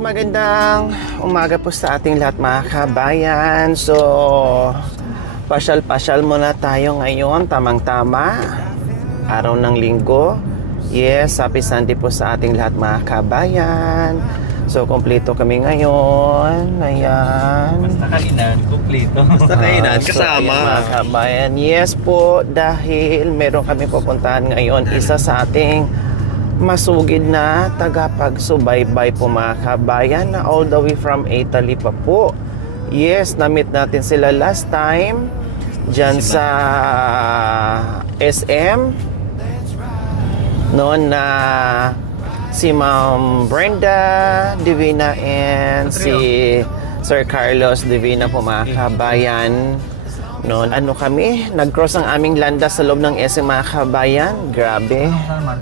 Magandang umaga po sa ating lahat mga kabayan. So, pasyal-pasyal muna tayo ngayon, tamang-tama, araw ng linggo. Yes, happy Sunday po sa ating lahat mga kabayan. So, kompleto kami ngayon. Ayan. Basta kainan, kumplito. Basta kainan, kasama. So, ayan, mga kabayan. Yes po, dahil meron kami pupuntahan ngayon, isa sa ating masugid na tagapagsubaybay po mga kabayan na all the way from Italy pa po. Yes, na-meet natin sila last time dyan sa SM noon na si Ma'am Brenda Divina and si Sir Carlos Divina po mga kabayan. Noon, nag-cross ang aming landas sa loob ng SM mga kabayan. Grabe,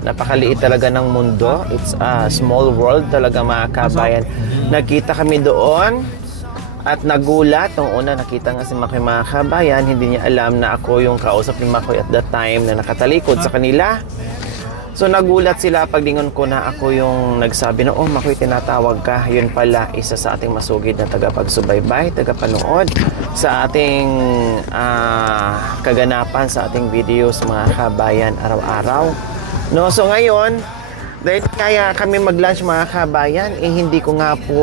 napakaliit talaga ng mundo. It's a small world talaga mga kabayan. Nagkita kami doon at nagulat. Nung una nakita nga si Makoy mga kabayan, hindi niya alam na ako yung kausap ni Makoy at that time na nakatalikod sa kanila. So nagulat sila paglingon ko na ako yung nagsabi na, oh Makoy, tinatawag ka. Yun pala, isa sa ating masugid na tagapagsubaybay, tagapanood sa ating kaganapan sa ating videos mga kabayan araw-araw. No, so ngayon, dahil kaya kami mag-lunch mga kabayan, hindi ko nga po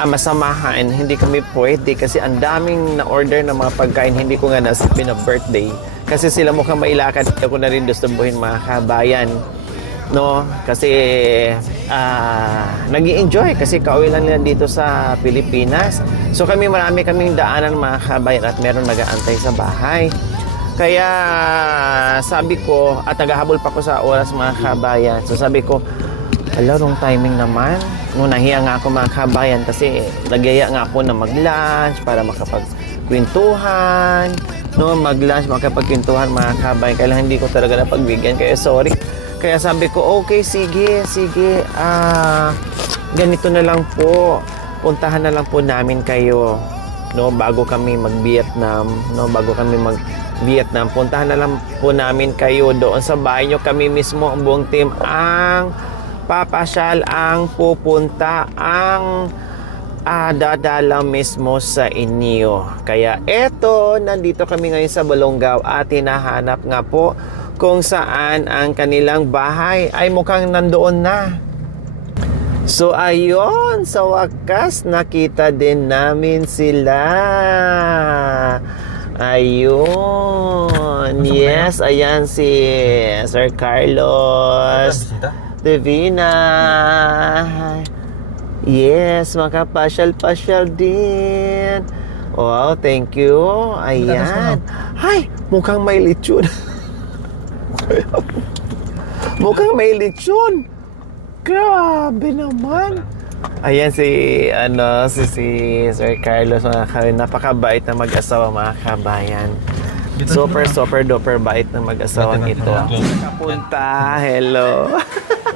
masamahan, hindi kami pwede kasi ang daming na-order ng mga pagkain, hindi ko nga nasabi na birthday. Kasi sila mukhang mailakad, ako na rin gustuhin mga kabayan. No, kasi nag-i-enjoy kasi kauwi lang nila dito sa Pilipinas. So marami kaming daanan mga kabayan at meron nag-aantay sa bahay. Kaya sabi ko, at naghahabol pa ko sa oras mga kabayan. So sabi ko, wrong timing naman. No, nahiya nga ako mga kabayan kasi nagyaya nga ako na mag-lunch para makapagkwentuhan. No, mag-lunch, makapagkwentuhan mga kabayan. Kaya lang hindi ko talaga napagbigyan. Kaya sorry. Kaya sabi ko, okay, sige. Ganito na lang po. Puntahan na lang po namin kayo. No, bago kami mag-Vietnam. No, bago kami mag-Vietnam. Puntahan na lang po namin kayo doon sa bahay nyo. Kami mismo, ang buong team, ang papasyal, ang pupunta, ang dadala mismo sa inyo. Kaya eto, nandito kami ngayon sa Balongaw at hinahanap nga po kung saan ang kanilang bahay ay mukhang nandoon na. So ayun, sa wakas nakita din namin sila. Ayun. Yes, ayan si Sir Carlos Divina. Yes, makapasyal-pasyal din. Wow, thank you. Ayan. Ay, mukhang may lechon. Mukhang may lechon. Grabe naman. Ayan si Sir Carlos, mga kabayan. Napakabait na mag-asawa mga kabayan. Super duper bait na mag-asawang ito. Punta, hello.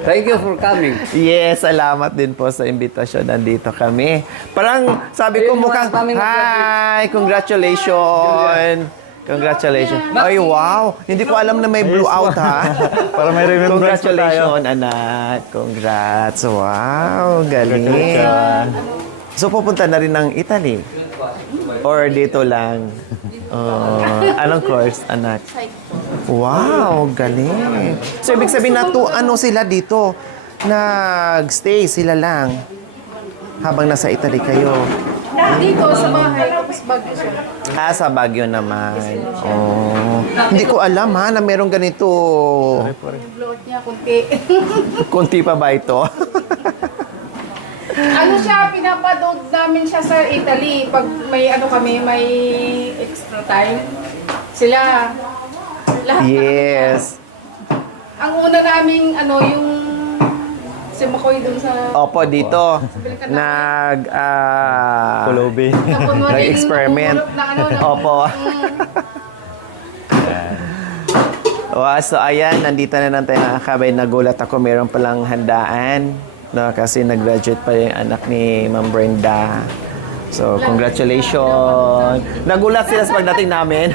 Thank you for coming. Yes, salamat din po sa imbitasyon. Nandito kami. Parang sabi ko mukhang, hi, congratulations. Congratulations. Ay, wow. Hindi ko alam na may blue out, ha? Para may remembrance pa tayo. Congratulations, anak. Congrats. Wow, galing. So, pupunta na rin ng Italy? Or dito lang? Anong course, anak? Wow, galing. So, ibig sabihin na sila dito? Nag-stay sila lang habang nasa Italy kayo? Dito sa bahay, tapos Baguio siya. Sa Baguio naman. Oh. Hindi ko alam na merong ganito. Yung blowout niya, kunti. Kunti pa ba ito? Ano siya, pinapanood namin siya sa Italy. Pag may may extra time. Sila, lahat Yes. ang una naming, yung si Makoy dun sa... Opo, dito. Pulubi. Nag-experiment. Opo. So ayan, nandito na lang tayo mga kabay. Nagulat ako, meron palang handaan. No, kasi nag-graduate pa yung anak ni Ma'am Brenda. So, congratulations. Nagulat sila sa pagdating namin.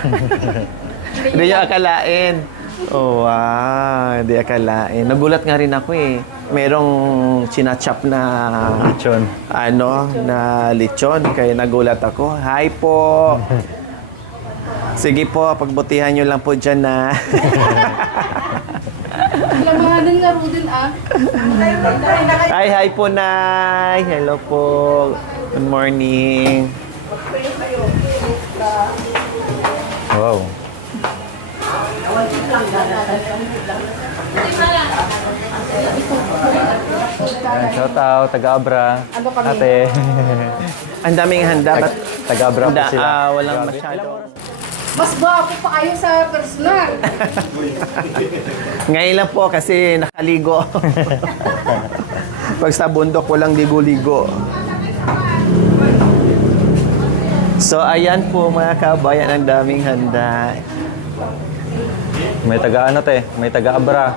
Hindi nyo akalain. Oh, wow. Hindi akalain. Nagulat nga rin ako eh. Merong chinachap na Lechon. na lechon. Kaya nagulat ako. Hi po. Sige po, pagbutihan nyo lang po dyan na. Lamahanan nga ro din ah. Hi po, Nay. Hello po. Good morning. Wow. Ayan, shout out, taga-Abra. Ano kami? Ate. Ang daming handa. Ba't Taga-Abra po sila. walang Grabe. masyadong... Mas gwapo pa kayo sa personal. Ngayon lang po kasi nakaligo. Pag sa bundok, walang ligo-ligo. So, ayan po mga kabayan, ang daming handa. May taga-ano te, may taga-Abra.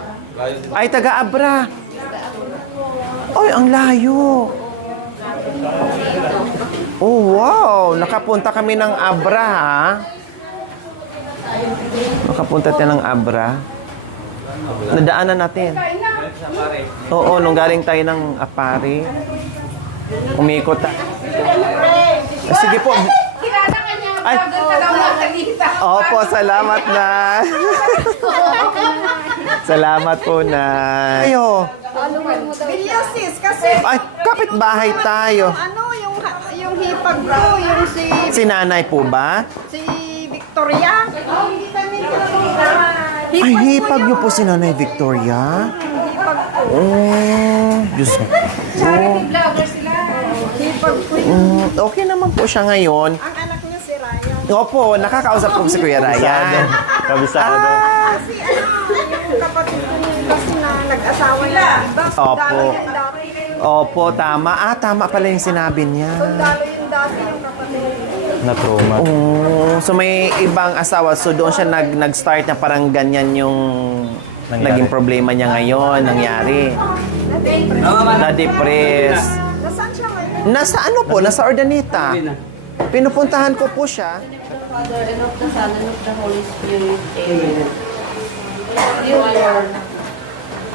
Ay, taga-Abra. Ay, ang layo. Oh, wow. Nakapunta kami ng Abra, ha? Nakapunta tayo ng Abra. Nadaanan natin. Oo, nung galing tayo ng Apari. Umikot tayo. Sige po. Kilala ka niya. Ay. Bagal ka daw nakakita. Opo, salamat na. Salamat po na. Ayo. Bilyosis, kasi Ay, kapitbahay tayo. ano yung hipag ko, yung Si nanay po ba? si Victoria. Ay, hipag niyo po si Nanay Victoria? Hipag ko. Oh, Diyos ko. Charity vlogger sila. Hipag ko yun. Okay naman po siya ngayon. Ang anak niya si Ryan. Opo, nakakausap po si Kuya Ryan. Kabisado. Kasi yung kapatid ko niya kasi na nag-asawa na. Diba? Opo. Sundalo yung dati. Opo, tama. Tama pala yung sinabi niya. Sundalo yung dati yung kapatid. Na-trauma. Oh, so may ibang asawa. So doon siya nag-start na parang ganyan yung Nangyari. naging problema niya ngayon, nangyari. Na-depress. Nasaan siya ngayon? Nasa ano po? Nasa Ordaneta. Pinupuntahan ko po siya. Father, and of the Son, and of the Holy Spirit. Amen. Dear Lord,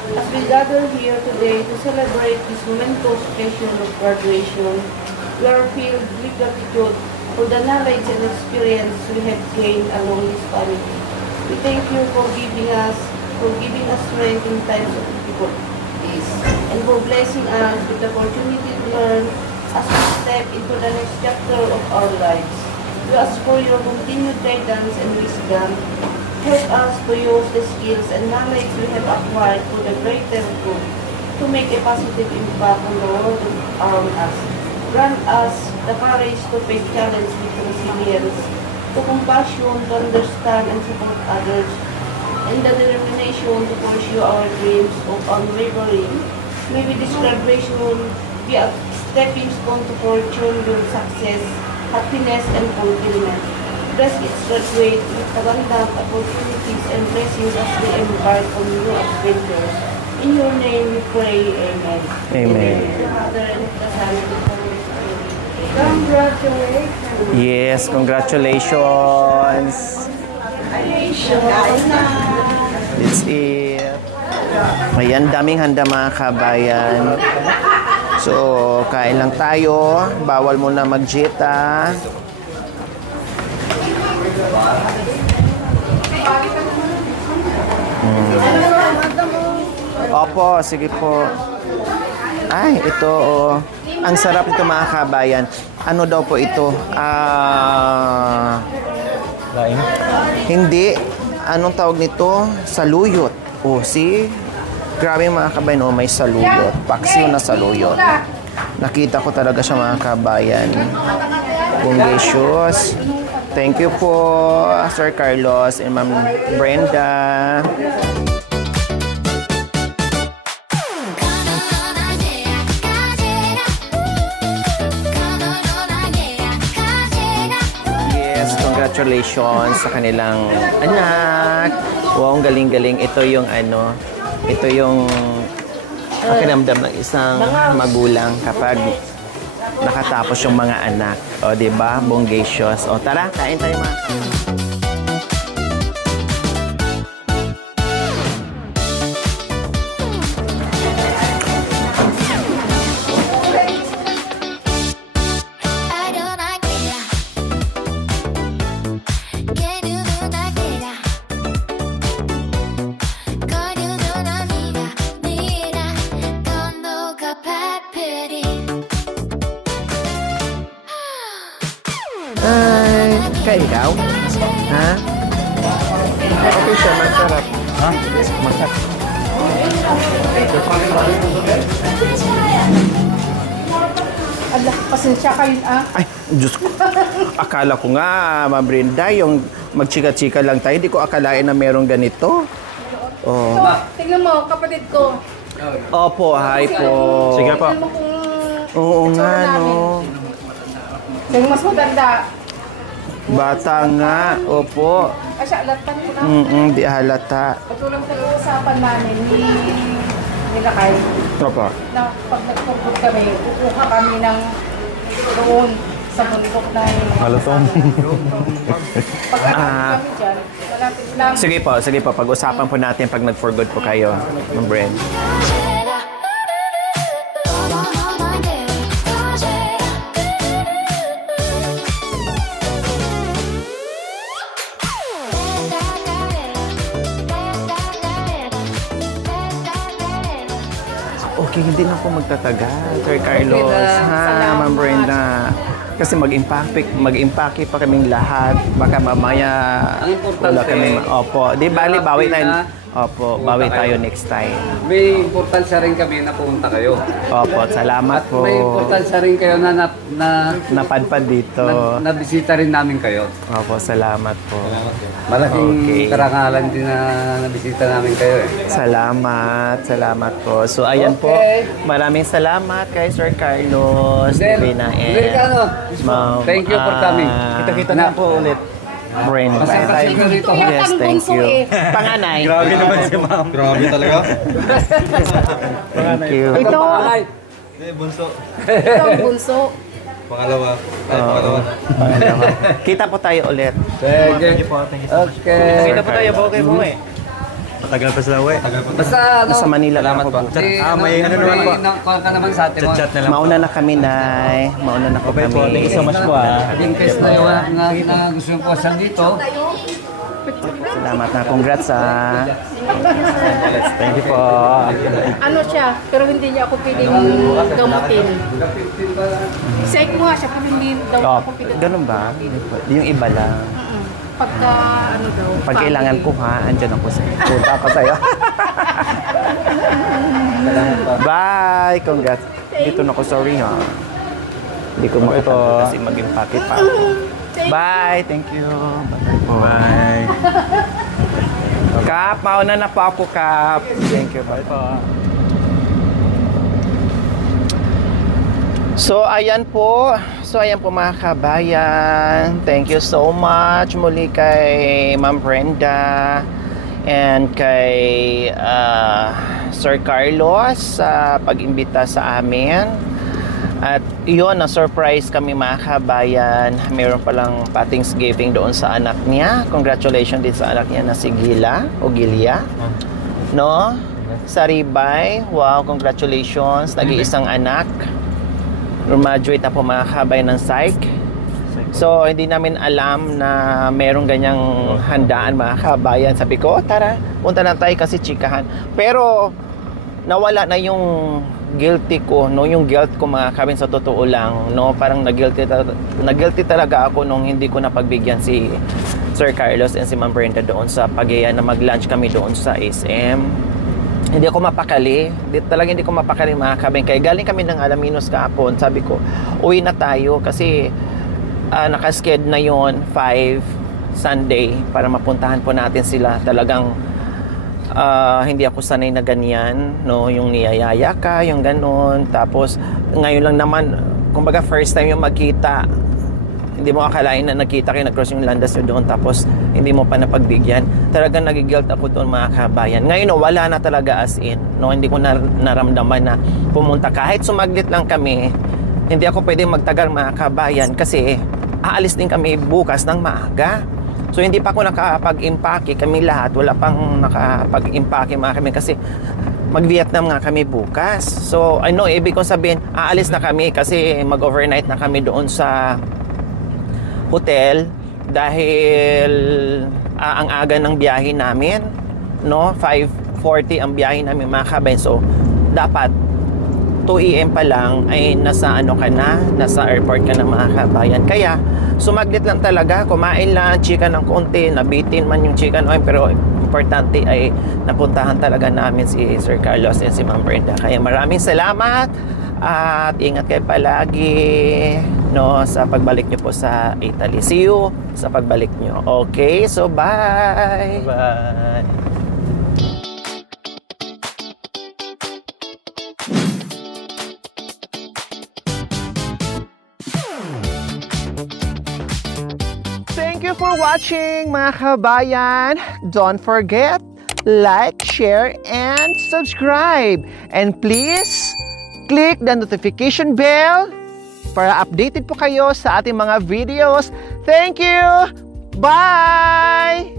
as we gather here today to celebrate this momentous occasion of graduation, we are filled with gratitude for the knowledge and experience we have gained along this family. We thank you for giving us strength in times of difficulties, and for blessing us with the opportunity to learn as we step into the next chapter of our lives. We ask for your continued guidance and wisdom. Help us to use the skills and knowledge we have acquired for the greater good, to make a positive impact on the world around us. Grant us the courage to face challenge with resilience, to compassion, to understand and support others, and the determination to pursue our dreams of unwavering. Maybe this graduation be a stepping stone to fortune, your success, happiness, and fulfillment. Bless its graduate with abundant opportunities and blessings as they embark on new adventures. In your name we pray, Amen. Amen. The Father, and of the Son, and of the Holy Spirit. Congratulations. Yes, congratulations. It's it. Ayan, daming handa mga kabayan. So, kain lang tayo. Bawal muna mag-jita. Opo, sige po. Ay, ito, oh. Ang sarap nito mga kabayan. Ano daw po ito? Lain. Hindi. Anong tawag nito? Saluyot. Oh, see? Grabe mga kabayan, oh, may saluyot. Paksiw na saluyot. Nakita ko talaga siya mga kabayan. Bonggacious. Thank you po, Sir Carlos and Ma'am Brenda. Yes, congratulations sa kanilang anak. Wow, ang galing-galing. Ito yung ano, ito yung pakiramdam ng isang magulang kapag nakatapos yung mga anak. O, di ba? Bonggacious. O, tara, kain tayo mga. Ay, kaya ikaw? Ha? Okay siya, masarap. Ha? Masarap. Ala, pasensya kayo Ay, Diyos ko. Akala ko nga, Ma'am Brenda, yung magchika-chika lang tayo. Hindi ko akalain na meron ganito. Oh. So, tingnan mo, kapatid ko. Opo, hi po. Sige po. Tingnan mo kung Oo nga, itsura namin. no. Sino mas maganda? Bata nga, opo. Ay, siya, alatan ko na. Di halata. Patulang usapan namin ni Lakay Opo. na pag nagpupot kami, kukuha kami ng doon sa bundok na yun. Malutong. Pag kami dyan, malapit lang. Sige po. Pag-usapan po natin pag nag-for good po kayo, Ma'am Brenda. Okay, hindi na ako magtatagal, Sir Carlos. Okay na. Ha, Salamat. Ma'am Brenda. Kasi mag-impake pa kaming lahat. Baka mamaya Ang importante, wala kami. Opo. Di bali, bawi tayo. na Opo, punta bawi tayo kayo. next time. May importansya rin kami na pumunta kayo. Opo, salamat At po. may importansya rin kayo na Napadpad dito. nabisita rin namin kayo. Opo, salamat po. Malaking Okay. karangalan din na nabisita namin kayo eh. Salamat po. So, ayan po. Okay. Maraming salamat kay Sir Carlos, Divina, Amerikano, Ma'am, thank you for coming. Kita-kita na po ulit. Brenda. Masaya tayo rito. Ito Yes, yata ang thank bunso you. eh. Panganay. Grabe naman si ma'am. Grabe talaga. Thank you. Ito, Ay, Bunso. ito ang bunso. Pangalawa. Ay, pangalawa. Pangalawa. Kita po tayo ulit. sige. Okay. Kita po tayo po kay Buwe. Matagal pa sila uwi. Basta ano, Nasa Manila lang ako po. May ano naman po. Call ka naman sa atin mo. Chat-chat na lang po. Mauna na kami, Nay. Mauna na po Okay po. Thank you so kami. much po ah. In case na yung na gusto yung posan dito, Salamat na. Congrats Thank you po. Ano siya, pero hindi niya ako pwedeng gamutin. Sek mo nga siya, pero hindi daw Oh, ako pwedeng ganun ba? Yung iba lang. Pagka, ano daw, Pag kailangan ko ha, andyan ako sa punta pa sa'yo. Bye! Congrats. Dito na ako, sorry ha. Hindi ko makatagal kasi mag-impake pa ako. Bye! Thank you. Bye. Bye. Kap, mauna na po ako, Kap. Thank you. Bye po. So, ayan po. Mga kabayan. Thank you so much muli kay Ma'am Brenda and kay Sir Carlos sa pag-imbita sa amin. At yun, na-surprise kami mga kabayan. Meron palang pa-Thanksgiving doon sa anak niya. Congratulations din sa anak niya na si Gila o Gilia. No? Sa Ribay. Wow, congratulations. Nag-iisang anak. Graduate na po mga kabayan ng psych. So, hindi namin alam na merong ganyang handaan mga kabayan. Sabi ko, tara, punta na tayo kasi chikahan. Pero, nawala na yung guilty ko, no? Yung guilt ko mga kabayan sa totoo lang, no? Parang nag-guilty talaga ako nung hindi ko napagbigyan si Sir Carlos and si Ma'am Brenda doon sa pag-iya na mag-lunch kami doon sa SM. Hindi ako mapakali. Hindi ko mapakali mga kabayan. Kaya galing kami ng Alaminos kahapon. Sabi ko, uwi na tayo kasi nakasked na yon 5 Sunday para mapuntahan po natin sila. Talagang hindi ako sanay na ganyan, no? Yung niyayaya ka, yung ganun. Tapos ngayon lang naman, kumbaga first time yung magkita. Hindi mo akalain na nagkita kayo, nag-cross yung landas nyo doon, tapos hindi mo pa napagbigyan. Talagang nag-guilt ako doon mga kabayan. Ngayon, wala na talaga as in. No? Hindi ko naramdaman na pumunta. Kahit sumaglit lang kami, hindi ako pwede magtagal mga kabayan kasi aalis din kami bukas ng maaga. So, hindi pa ako nakapag-impake. Kami lahat, wala pang nakapag-impake mga kami kasi mag-Vietnam nga kami bukas. So, I know, ibig kong sabihin, aalis na kami kasi mag-overnight na kami doon sa hotel dahil ang aga ng biyahe namin, no? 5:40 ang biyahe namin mga kabayan. So, dapat 2 AM pa lang ay nasa airport ka na mga kabayan. Kaya, sumaglit lang talaga, kumain lang, chika ng konti, nabitin man yung chicken oil, pero importante ay napuntahan talaga namin si Sir Carlos and si Ma'am Brenda. Kaya maraming salamat at ingat kayo palagi, no, sa pagbalik nyo po sa Italy. See you sa pagbalik nyo. Okay, so bye! Bye. Thank you for watching, mga kabayan. Don't forget, like, share, and subscribe. And please, click the notification bell para updated po kayo sa ating mga videos. Thank you! Bye!